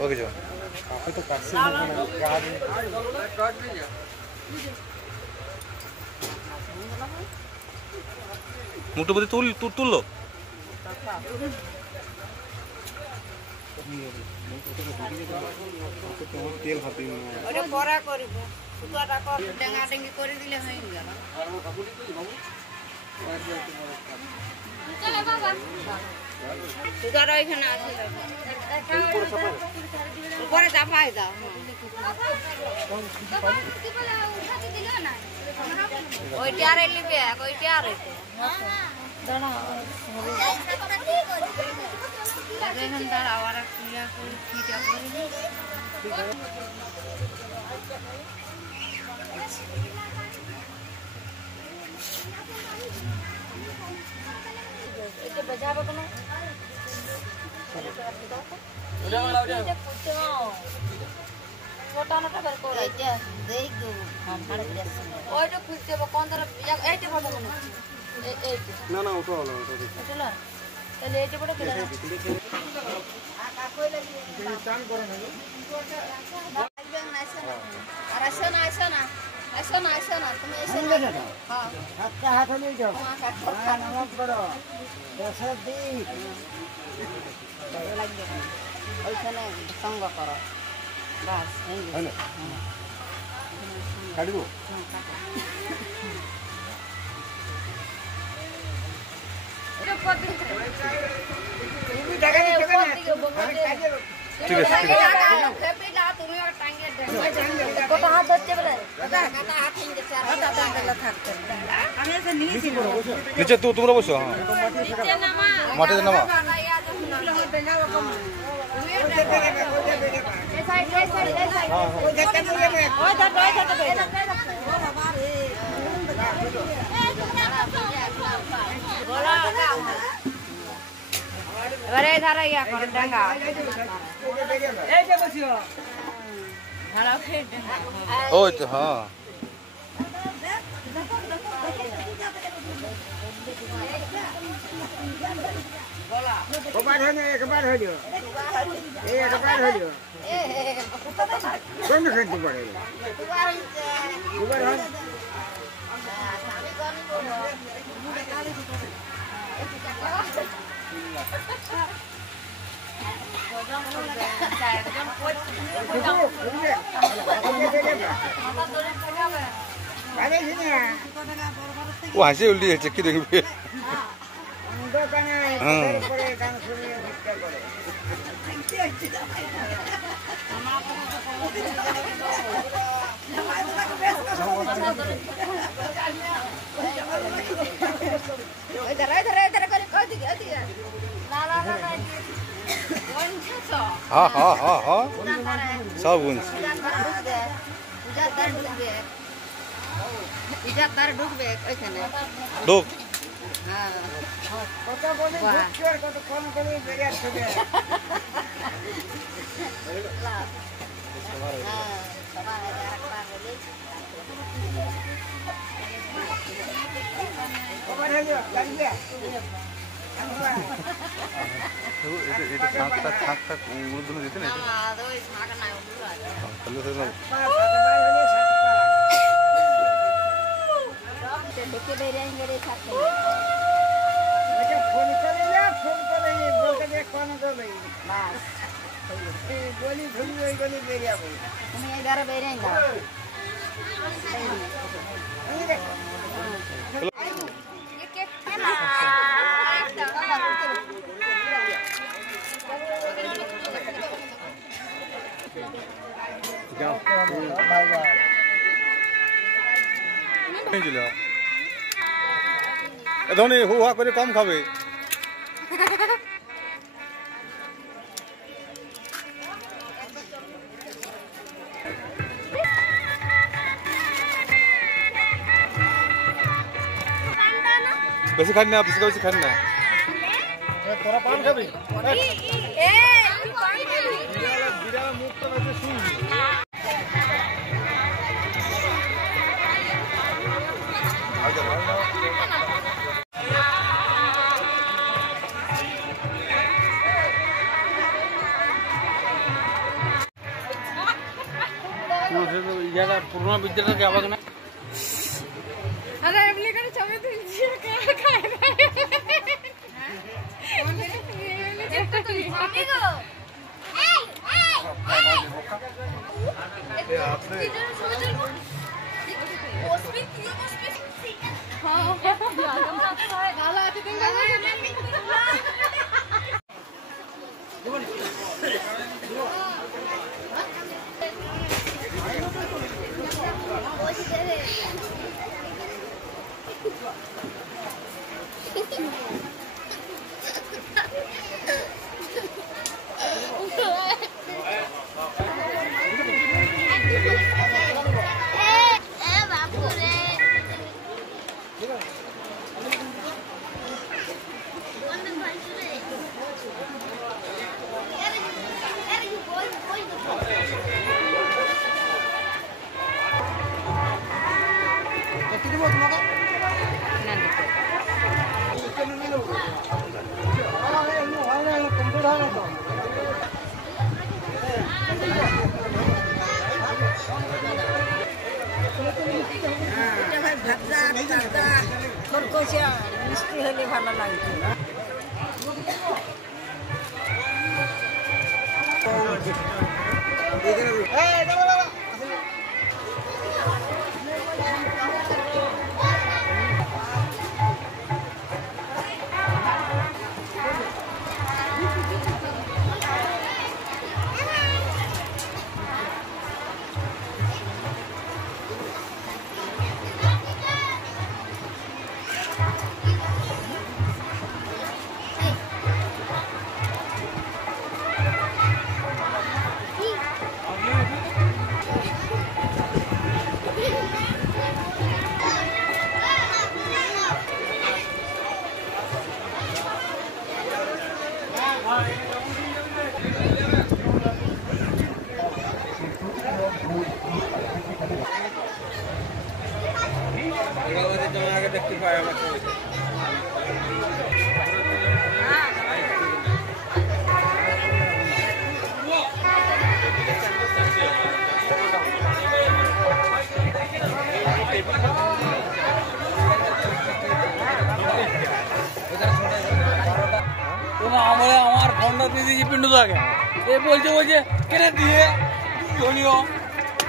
Okay जो मुट्टू बदे तुल लो तेल हाथी ओरे बरा करिब सुताटा कर डेंगा डेंगी करि दिले हई गेल चले बाबा सुताटा एखाने আছে উপরে চাপাই দাও ওইটা আরে লিবে ওইটা আরে দাঁড়া এখন দাঁড়া আবার ক্লিয়ার করে কিটা করি এটা বাজাবো কেন ওটা মারা ওটা পুত্তে নাও ছোট নাটা বের করে এইটা দেই গো আমারে গ্যাস ওইটা পুত্তে কোন ধরে এইটা ভালো মনে এইটা না না ওটা হলো ওটা না তাহলে এইটা বড় করে আকা কইলে টান করে না লাগবে না আর আসো না আসো না আসো না আসো না তুমি এসে না হ্যাঁ হাতটা হাতে নিয়ে যাও নামাজ পড়ো দশর দিক লাগবে ওইখানে সঙ্গ করো বাস এই গেছে কাটবো এটা কত তুমি টাকা নিতে ঠিক আছে ফেপিলা তুমি আর টাঙ্গে দাও কত হাত ধরতে বলে দাদা কত হাত হিংগে চার হাত টাঙ্গলা থাকতে আমি এসে নিচে নিচে তোমরা বসো হ্যাঁ নিচে নামা মাটিতে নামা এই সাইড ওই দেখতে দিবে ওই দেখতে এবারে ধারা ইয়া করে ডাঙ্গা এই যে বসিও ধারা ফেট ডাঙ্গা ওই তো হ্যাঁ बोला एक बार हो जो एक बार हो जो कौन खेत पड़ेगा दुबार हो वो हंसी उल्टी है चक्की देखिए हाँ हाँ हाँ हाँ सब गुंज ইজাদার ঢুকবে ওইখানে ঢুক হ্যাঁ কত বলে ঢুকছর কত কোন করে বেরিয়ে আসবে হ্যাঁ সবার একবার বলি খবর হলো লাগবে এটা থাক উড়দুন দিতে না না ওই ছাকা নাই উড়া তাহলে তো দেখে বেরিয়ে রে থাকে আচ্ছা ফোন করে বলতে যে কোন করবে বাস এই গলি ধুলি ওই গলি বেরিয়ে যাবে তুমি এগারে বেরিয়ে যাও এই দেখো ये के ना जाओ भाई नहीं चलो ধনী হুহা করে কম খাবে। বেশি খান না, বেশি বেশি খান না। তোরা পান খাবি? পুরোনো বিদ্যালয় আবার না মিষ্টি হলে ভালো লাগছে। দেখতে পাই আমার আমার ফোনটা দিয়ে দিয়েছি পিন্টু দাকে এ বলছে বলছে কেন দিয়ে বলিও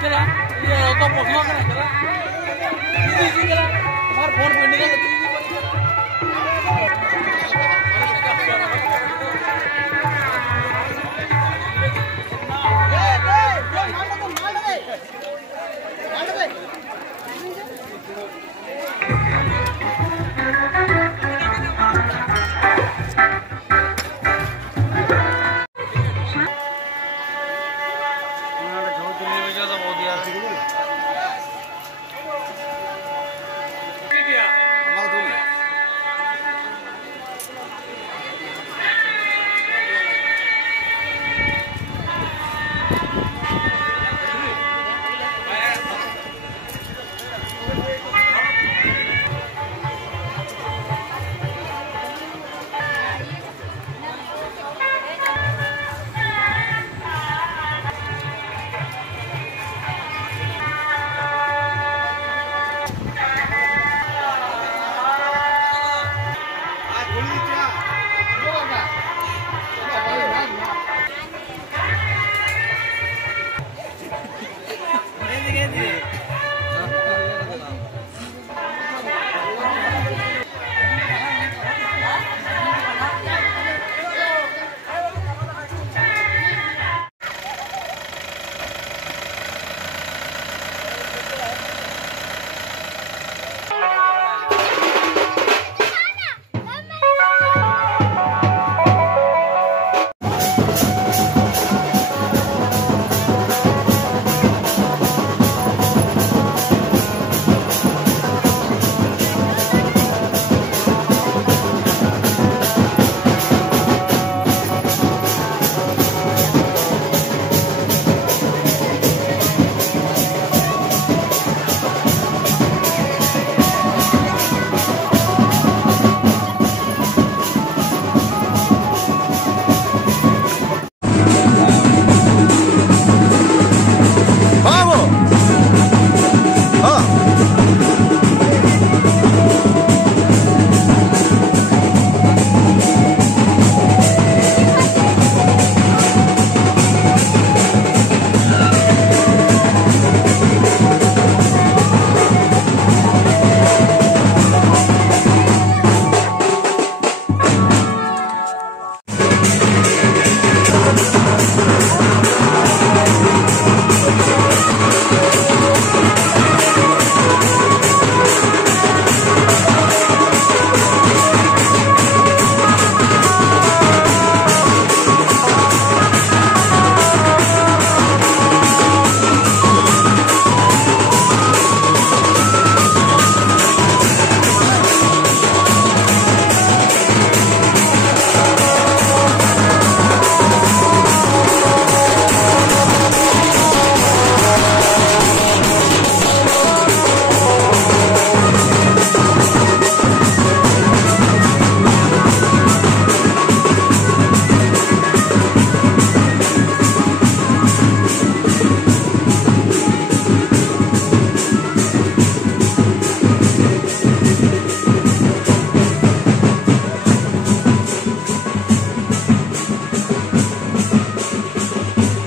কেন অত প্রশ্ন কেন আমার ফোন পিন্টু দাকে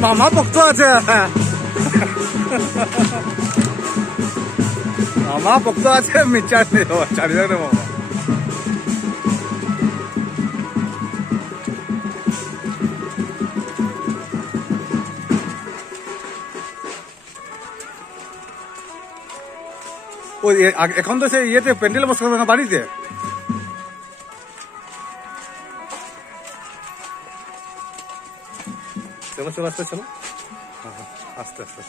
মামা পক্ত আছে মামা পক্ত আছে মিচার নেই চারিদার মামা ও এখন তো সে ইয়েতে প্যান্ডেল বসে না বাড়িতে চলো চলো আস্তে চলো আস্তে আস্তে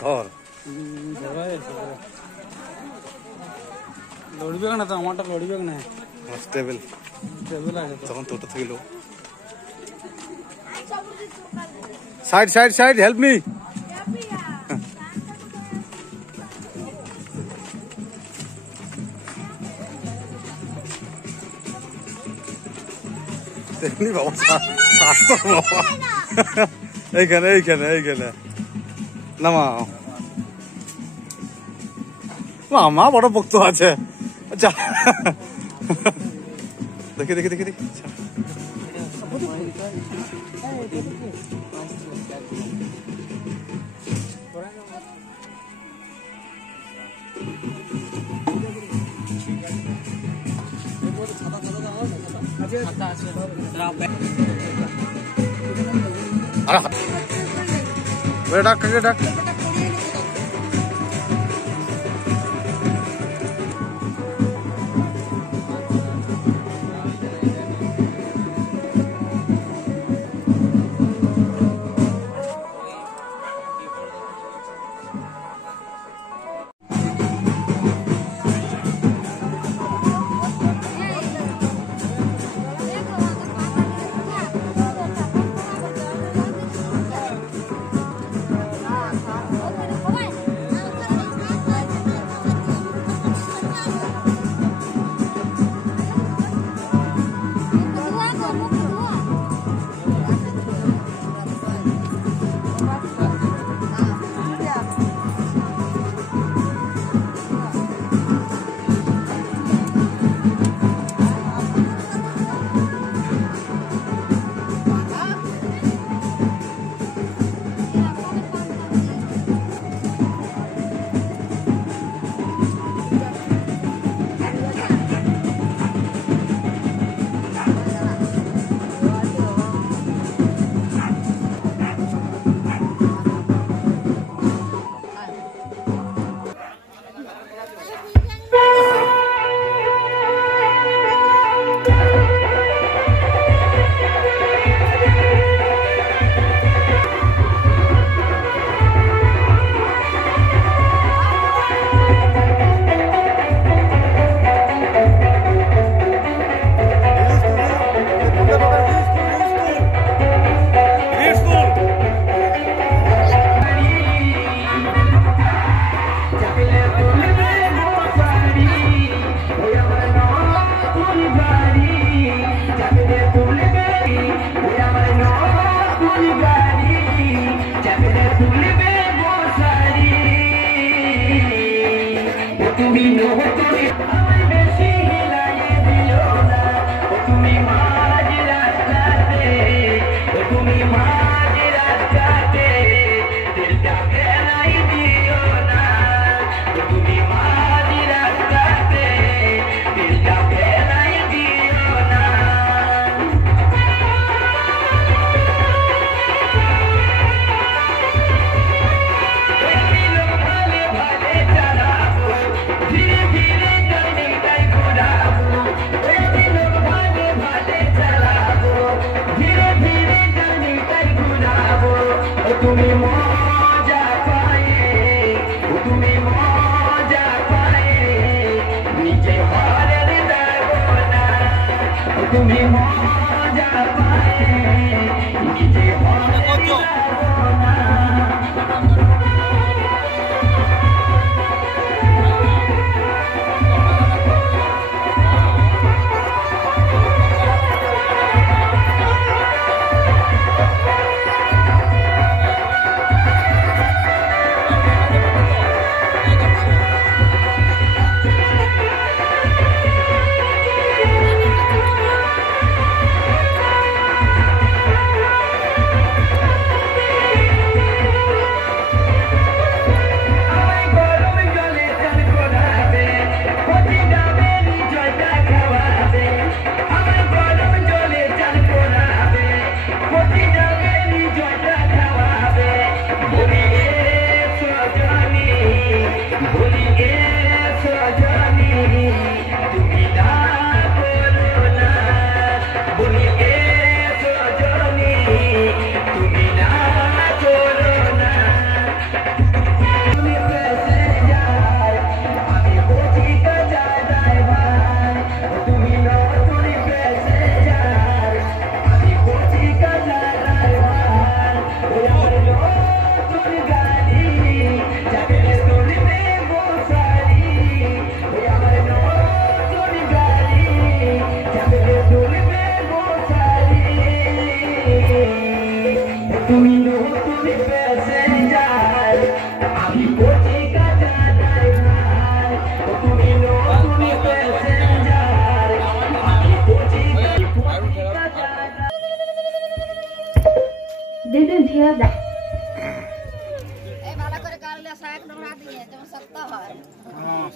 ঘর লড়বে না তো আমারটা লড়বে না স্টেবল টেবিল আছে তখন তোটা থেকে side side side help me দেখনি বাবা স্বাস্থ্য বাবা এইখানে এইখানে এইখানে নামা মামা বড় ভক্ত আছে আচ্ছা দেখি দেখি দেখি দেখি ডাক কাকে ডাক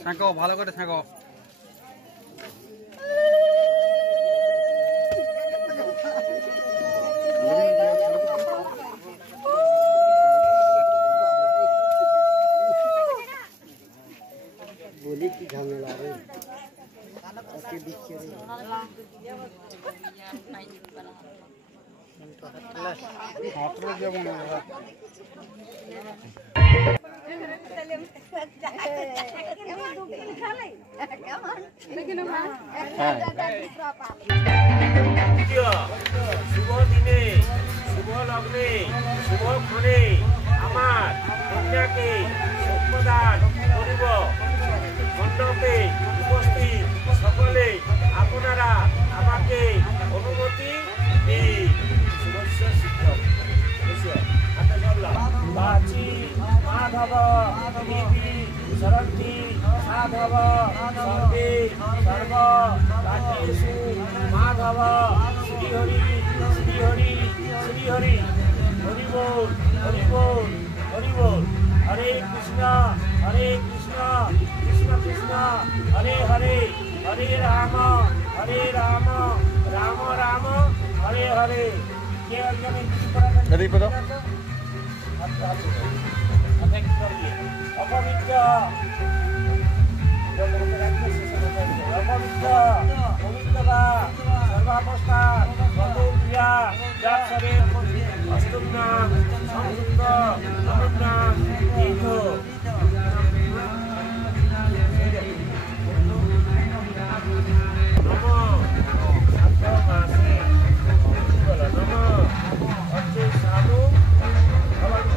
ছাঁকো ভালো করে ছাঁকো। বলি কি ঝামেলা রে ওকে দিচ্ছে রে মাত্র যেমন শুভ দিনে শুভ লগ্নে শুভ ক্ষণে আমার কন্যাকে সত্যদান করিব। মণ্ডপে উপস্থিত সকলে আপনারা আমাকে অনুমতি দিন। শুভেচ্ছা শিক্ষক বাচি মাধব দেবী সরন্তি সাধব সর্বে সর্ব রাজ্যেষু মাধব শ্রীহরি শ্রীহরি শ্রীহরি হরি বল হরি বল হরি বল। হরে কৃষ্ণ কৃষ্ণ কৃষ্ণ হরে হরে হরে রাম রাম রাম হরে হরে। কে একজনে কিছু করা অপবিত্র অপবিত্র পবিত্র বা সর্বাবস্থা ক্রিয়া যাত্রে অষ্টম নাম সংযুক্ত নবম নাম দীর্ঘ নম মাসে নম অর্চে সাধু ভবন্ত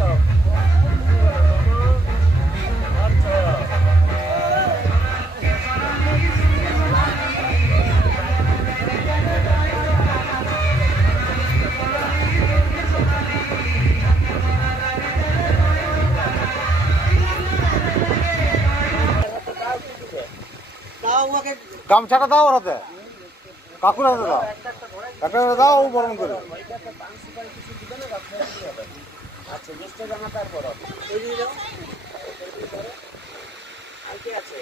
গামছাটা দাও ওর হাতে, কাকুর হাতে দাও, একটা দাও ও বরণ করে। আচ্ছা জ্যেষ্ঠ জামা তারপর তৈরি দাও আর কি আছে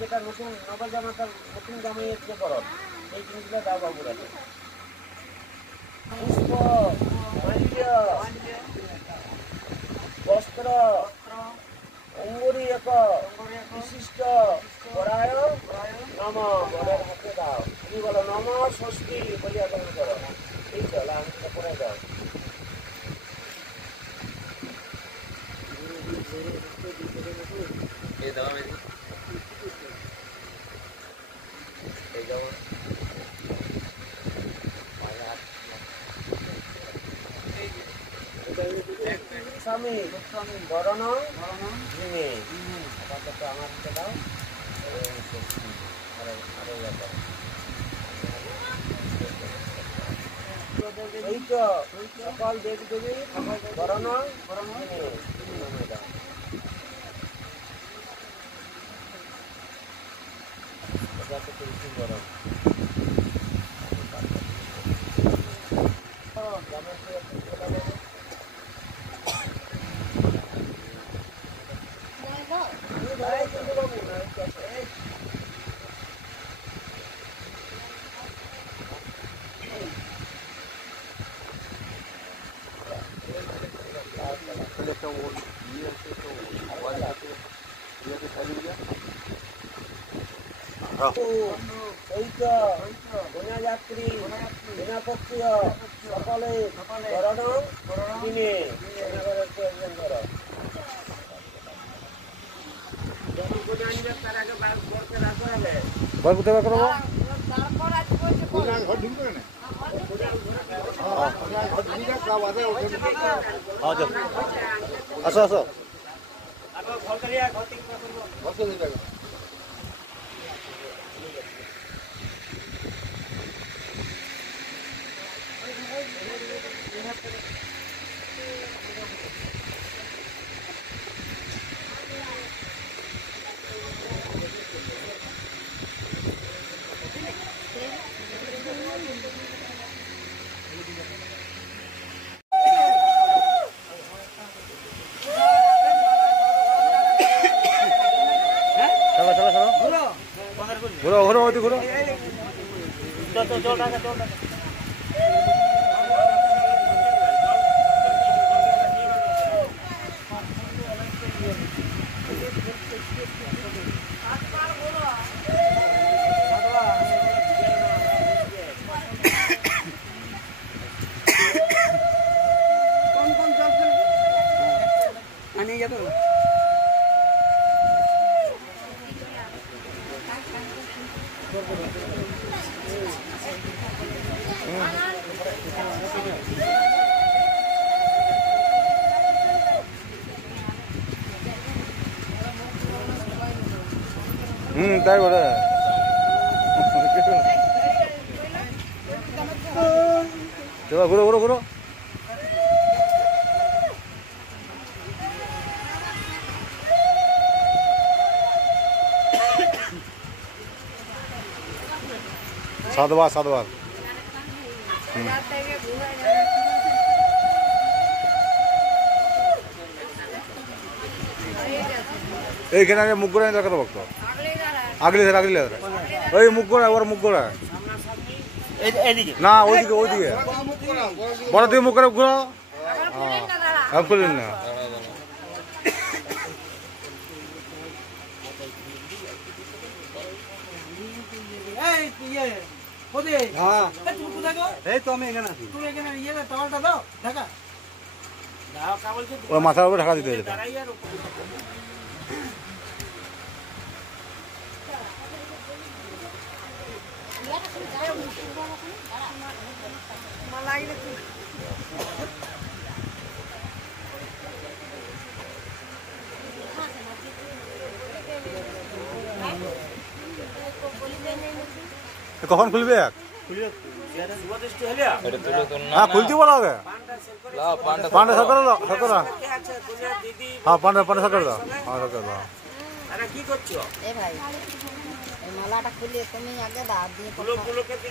যেটা নতুন নগর জামাটা নতুন জামাই হচ্ছে বরফ এই জিনিসগুলো দাও বাবুর আছে। পুষ্প মাল্য বস্ত্র অঙ্গুরি এক বিশিষ্ট পরায় নম বরের হাতে দাও। তুমি বলো নম ষষ্ঠী বলিয়া গ্রহণ করো। এই চলো আমি পরে দাও। স্বামী বরণ ভীমে আপাতত আমার হাতে দাও। এই তো সকল দেব দেবী বরণ ভীমে দাও। বরণ সহিত কন্যাযাত্রী সেনাপক্ষীয় সকলে করণ দিনে সেনাগরের প্রয়োজন ধরো যখন কোনে আনবে তার আগে বরকে রাখা হবে বল কোথায় বার করবো তারপর আজ বলছে ঘর ঢুকবে না আসো আসো ঘুরো ঘুরো ওই ঘুরো তাই বলে ঘুরো ঘুরো ঘুরো সাধুবাদ সাধুবাদ এইখানে মুখ করে দেখাতে বক্ত আগলি আগলি ওই মুখ করে ওর মুখ করে না ওইদিকে ওইদিকে বড় দিকে মুখ করে ঘুরো হ্যাঁ খুললেন না ওর মাথার উপরে ঢাকা দিতে যেটা কখন খুলবে হ্যাঁ খুলতে বলো আগে পান্ডা সরকার সরকার হ্যাঁ পান্ডা পান্ডা সরকার দাও হ্যাঁ সরকার দাও এ ভাই এই মালাটা খুলে তুমি আগে দাও দিয়ে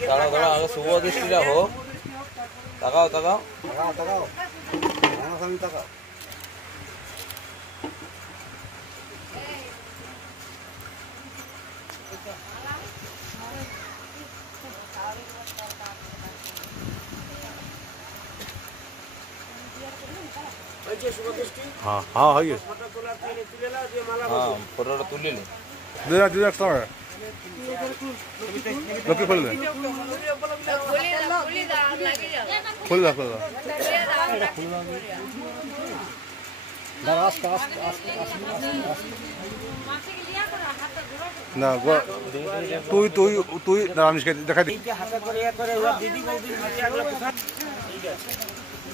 দাঁড়াও দাঁড়াও আগে শুভ দৃষ্টিটা হোক তাকাও তাকাও তাকাও তাকাও हाँ हाँ है ये हाँ फोटोটা তুলে নি दूर समय लोग खोल दे खोल दे ना তুই রামিশ কে দেখা দি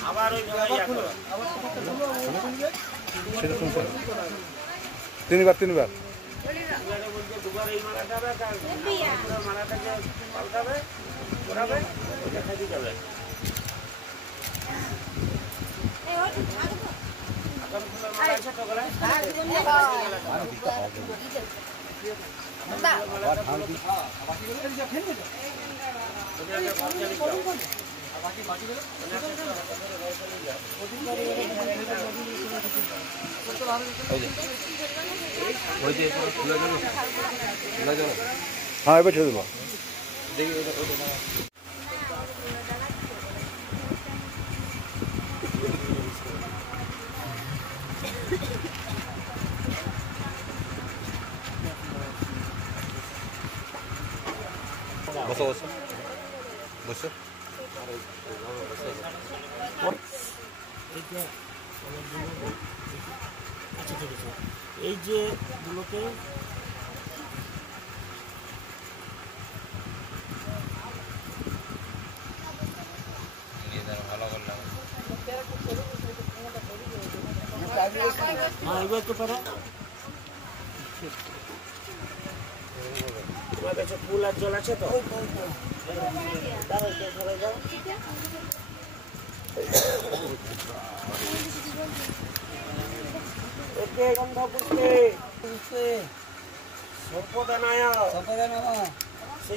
আবার ওই তিনবার দুবার এই মালাটা মালাটাকে পাল্টাবে করাবে দেখা দিয়ে যাবে হ্যাঁ এবার ছেড়ে দেবো বসো বসো বসো আচ্ছা ঠিক আছে এই যে গুলোকে এবার তো পারে তোমার কাছে ফুল আর জল আছে তো এতে গন্ধ পুষ্পে সর্পদানায়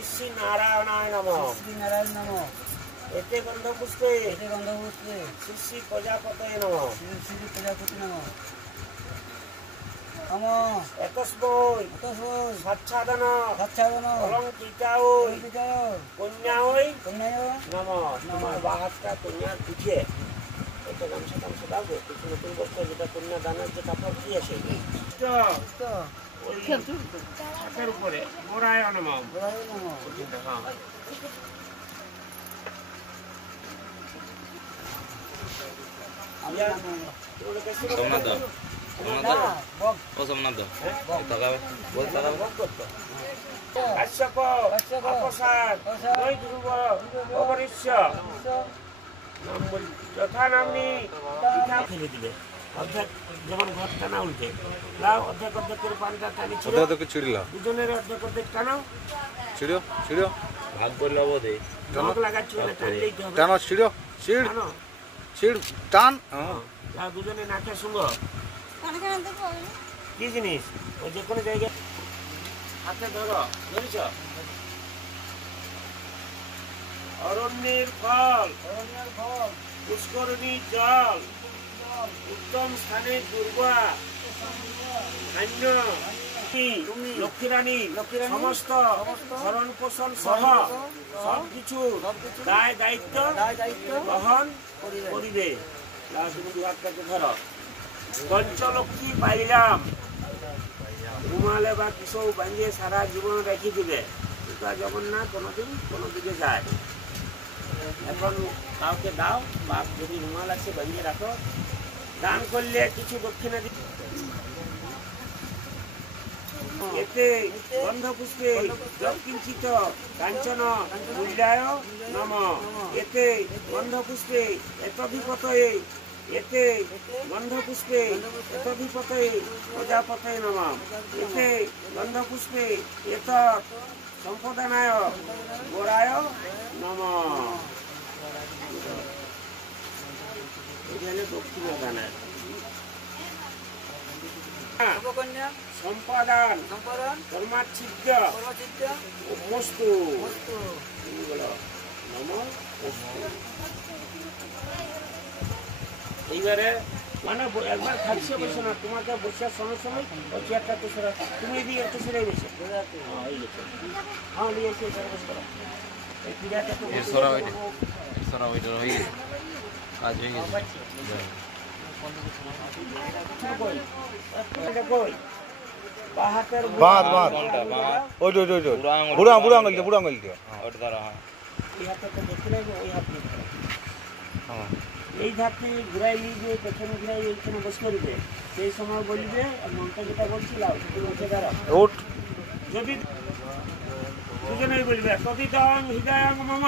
শ্রী নারায়ণায় নমঃ এতে গন্ধ পুষ্পে শ্রী প্রজাপতয়ে নমঃ একস্মৈ স্বাচ্ছাদন অলঙ্কৃতায় কন্যায় নমঃ তোমার বাহাতটা কন্যার পিঠে একটা গামছা টামছা দাও গো কিছু নতুন বস্ত্র যেটা কন্যা দানের যে কাপড় কি আছে ওই হাতের উপরে গোড়ায় নমঃ হ্যাঁ সোমনাথ ও সোমনাথ তাকাবে বল তাকাবে কাশ্যপ অপসাদ নৈ ধ্রুব অপরিষ্য নাম বলি যথা নামনি পিঠা ফেলে দিবে অর্ধেক যেমন ঘর টানা উল্টে লাও অর্ধেক অর্ধেক করে পানটা টানি ছিল তোকে ছিড়িলা দুজনের অর্ধেক অর্ধেক টানাও ছিড়িও ছিড়িও ভাগ করলে হবো দে নখ লাগাচ্ছি না টানলেই তো হবে টানো ছিড়িও ছিড় টানো ছিড় টান হ্যাঁ লাও দুজনে নাকে শুঙ্গ কি জিনিস ওই যে কোনো জায়গায় হাতে ধরো ধরেছ অরণ্যের ফল পুষ্করণী জল উত্তম স্থানে দুর্গা ধান্য লক্ষ্মীরানী সমস্ত ভরণ পোষণ সহ সবকিছু দায় দায়িত্ব গ্রহণ করিবে তুমি দুহাতটাকে ধরো পঞ্চলক্ষ্মী পাইলাম ঘুমালে বা কিছু বাঁধিয়ে সারা জীবন রেখে দিবে কিন্তু জগন্নাথ কোনোদিন কোনো দিকে যায় এখন কাউকে দাও বা যদি রুমাল আছে বাঁধিয়ে রাখো দান করলে কিছু দক্ষিণা দিবে এতে গন্ধ পুষ্পে যৎকিঞ্চিত কাঞ্চন মূল্যায় নমঃ এতে গন্ধ পুষ্পে এতধিপতয়ে এতে গন্ধ পুষ্পে এতধিপতয়ে প্রজাপতয়ে নমঃ এতে গন্ধ পুষ্পে এত সম্পদানায় গোড়ায় নমঃ এখানে দক্ষিণা দানায় সম্পাদন কর্মাচ্ছিদ্য মস্তু এইবারে মানে একবার খাচ্ছে বসে না তোমাকে বসার সময় সময় ওই চেয়ারটা তো সরা তুমি এদিকে একটু সরে গেছে হ্যাঁ নিয়ে এসে বসে করো এই ক্রীড়াটা তো সরা ওইটা হয়ে গেছে কাজ হয়ে গেছে বাদ বাদ ওই ওই ওই বুড়ো বুড়ো আঙুল দিয়ে বুড়ো আঙুল দিয়ে ওটা ধরো হ্যাঁ এই হাতটা তো দেখতে লাগবে ওই হাত দিয়ে হ্যাঁ এই ধাপটি ঘুরাই নিয়ে পেছনে ঘুরাই এইখানে বসে করবে সেই সময় বলবে আর মনটা যেটা বলছিলাম তুমি উঠে দাঁড়াও ওঠ যদি দুজনেই বলবে যদি দং হৃদয়াং মম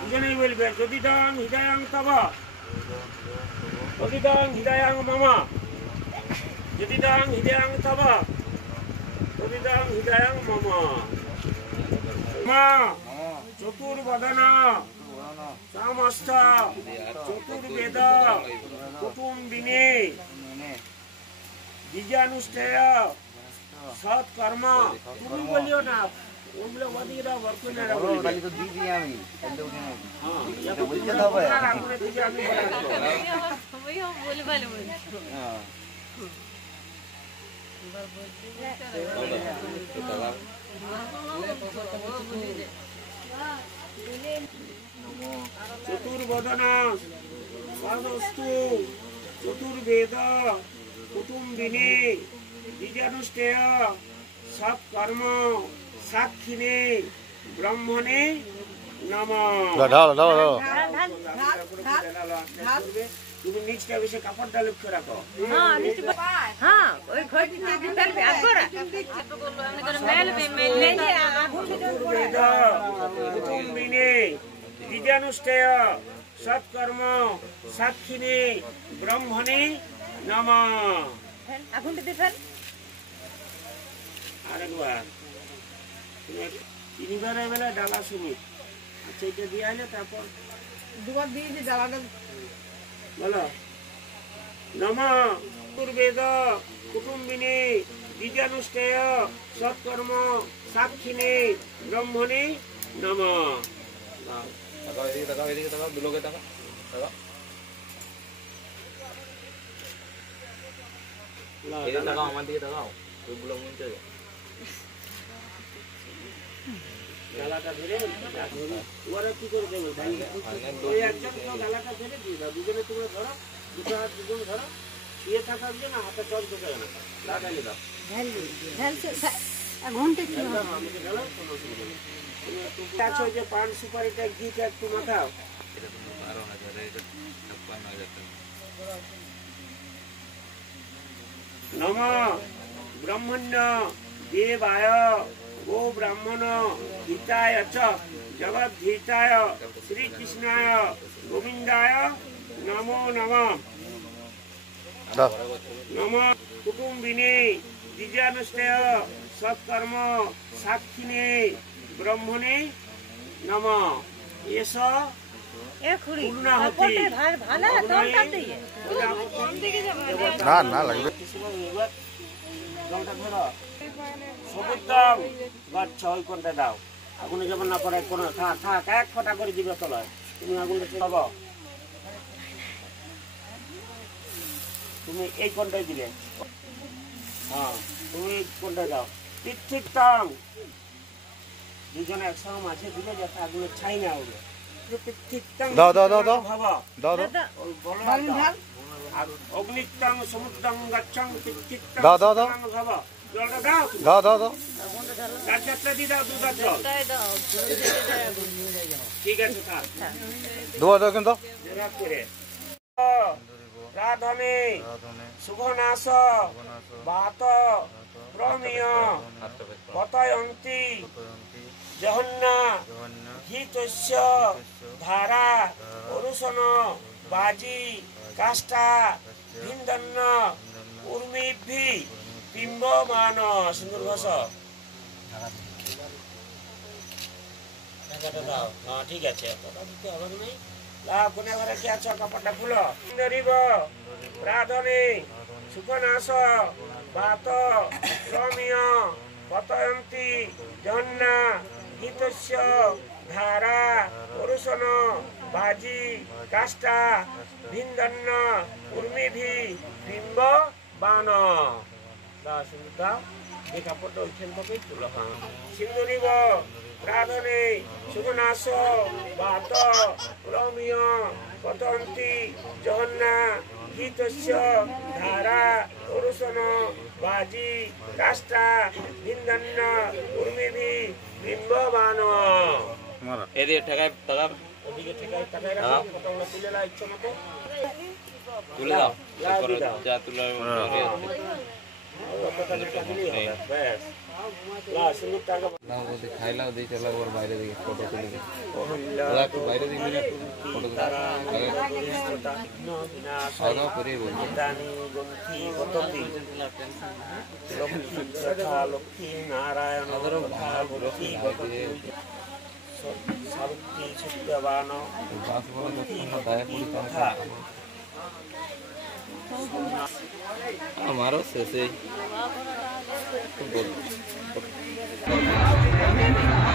দুজনেই বলবে যদি দং হৃদয়াং তব যদি দং হৃদয়াং মম যদি দং হৃদয়াং তব যদি দং হৃদয়াং মম মা চতুর্বদন সমস্ত চতুর্বেদ কুটুম্বিনী বীজানুষ্ঠেয় সৎকর্ম তুমি বলিও না ওগুলো ওদিকে বরকুনা বালি তো দিয়ে দিই আমি এত উঠে না হ্যাঁ এটা বুঝতে হবে আগুনে দিকে আমি বানাবো হ্যাঁ চতুর্বদনা বাদস্তু চতুর্বেদ কুটুম্বিনী বীজানুষ্ঠেয় সব কর্ম সাক্ষিণে ব্রহ্মণে নমঃ। ঢাল ঢাল ঢাল তুমি নিচটা বেশি কাপড়টা লক্ষ্য রাখো। চতুর্বেদ কুটুম্বিনী বীজানুষ্ঠেয় সৎকর্ম সাক্ষিণে ব্রহ্মণে নমঃ। আরেকবার তিনবার বেলা ডালা শুনি। আচ্ছা এটা দিয়ে আইলে তারপর দুবার দিয়েছি জ্বালাটা বলো নমঃ চতুর্বেদ কুটুম্বিনী বীজানুষ্ঠেয় সৎকর্ম সাক্ষিণে ব্রহ্মণে নমঃ। তাকাও এদিকে তাকাও দুলোকে তাকাও তাকাও এদিকে তাকাও আমার দিকে তাকাও ওইগুলো মুনতে দাও ডালাটা ধরে ওরা কি করে দেবে ওই একজন ডালাটা ধরে দিয়ে দাও, দুজনে তোমরা ধরো, দুটো হাত দুজন ধরো, শুয়ে থাকা না হাতে চল ঢুকে না লাগাই দাও। একদম আমাকে ঢালো, কোনো অসুবিধা নেই। তুমি একটু আছো যে পান সুপারিটা ঘিটা একটু মাথাও। এটা তুমি 12,000 এটা 56,000 নমঃ ব্রহ্মণ্য দেবায় গো ব্রাহ্মণ হিতায় চ জগদ্ধিতায় শ্রীকৃষ্ণায় গোবিন্দায় নমো নমঃ। নমঃ কুটুম্বিনী দ্বিজানুষ্ঠেয় সৎকর্ম সাক্ষিণে ব্রহ্মণে নমঃ। এস পূর্ণাহুতি না না লাগবে সবুজম গচ্ছ ওই কোনটা দাও, আগুনে যেমন না পড়ে কোনো থাক থাক এক ফোঁটা করে দিবে তলায়, তুমি আগুনটা খাব, তুমি এই কোনটাই দিলে, হ্যাঁ তুমি কোনটাই দাও। ঠিক টং দুজনে একসঙ্গে মাঝে দিলে যাতে আগুনের ছাই না উঠবে। দাও দাও দাও দাও ভাবা দাও দাও অগ্নিত্যাং সমুদ্রং গচ্ছং চিত্তং দাও, দাও, দাও। ভাবা জলটা দাও, দাও দাও দাও চার চারটা দিয়ে দাও, দুটা জল ঠিক আছে থাক দোয়া দাও কিন্তু জোড়া করে রাধনে সুঘনাশ বাত প্রমেয় পতয়ন্তি জহন্না হিতস্য ধারা অরুষণ বাজি কাষ্টা ভিন্দন্ন উর্মিভি বিম্বমান সিন্দুর ঘষ দাও। হ্যাঁ ঠিক আছে হবে নাই কোনে ঘরে কি আছো কাপড়টা খুলো। সুন্দরীব রাধনে সুখনাশ বাত প্রমেয় পতয়ন্তি জহন্না হিতস্য ধারা অরুষণ বাজি কাষ্টা ভিন্দন্ন উর্মিভি বিম্ব বান। দাও সিন্দুর দাও, এই কাপড়টা ওইখান থেকেই তুলো। হ্যাঁ সিন্দুরিব রাধনে সুগনাশ বাত প্রমেয় পতন্তি জহন্না হিতস্য ধারা অরুষণ বাজি কাষ্টা ভিন্দন্ন উর্মিভি বিম্ববান। এদিকে ঠেকায় তাকাও ওদিকে ঠিকায় তাকাই রাখো, ফটোগুলো তুলে নাও ইচ্ছা মতো তুলে দাও যা তুলে ব্যাস সিন্দুরটা খাইলাও দিয়ে চলো একবার বাইরে দিকে ফটো তুলে দিই একটু বাইরে দিকে ফটো তুলে করে বলছি লক্ষ্মী নারায়ণ লক্ষ্মী সত্যবান আমারও শেষে Thank you.